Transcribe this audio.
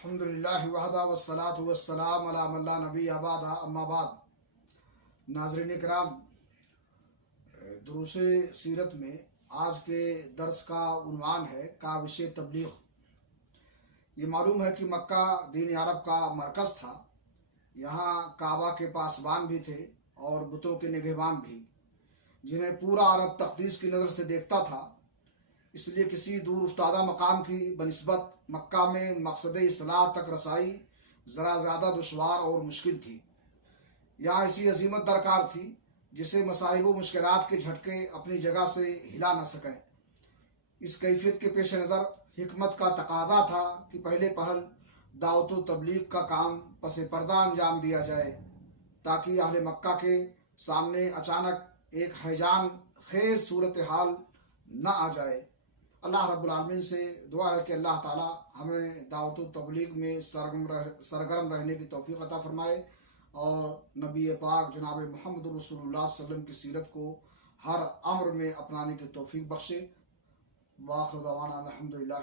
अल्हम्दुलिल्लाहि वहदा वस्सलातु वस्सलाम अला मन ला नबी अबादा अम्मा बाद। नाज़रीन किराम, दुरूस सीरत में आज के दर्स का उन्वान है काविश तबलीग। ये मालूम है कि मक्का दीन अरब का मरकज़ था। यहाँ काबा के पासबान भी थे और बुतों के निगहबान भी, जिन्हें पूरा अरब तक़दीस की नज़र से देखता था। इसलिए किसी दूर उफ्तादा मकाम की बनिस्बत मक्का में मकसद इस्लाह तक रसाई ज़रा ज़्यादा दुश्वार और मुश्किल थी। यहाँ ऐसी अजीमत दरकार थी जिसे मसाइब व मुश्किलात के झटके अपनी जगह से हिला न सकें। इस कैफियत के पेश नज़र हिकमत का तकादा था कि पहले पहल दावत व तबलीग का काम पसे पर्दा अंजाम दिया जाए, ताकि अहले मक्का के सामने अचानक एक हैजान खेज सूरत हाल न आ जाए। अल्लाह रब्बुल आलमीन से दुआ है कि अल्लाह ताला हमें दावत व तबलीग में सरगर्म रहने की तौफीक अता फरमाए और नबी पाक जनाब मोहम्मद रसूलुल्लाह सल्लल्लाहु अलैहि वसल्लम की सीरत को हर अम्र में अपनाने की तौफीक बख्शे। वाखिर दवाना अल्हम्दुलिल्लाह।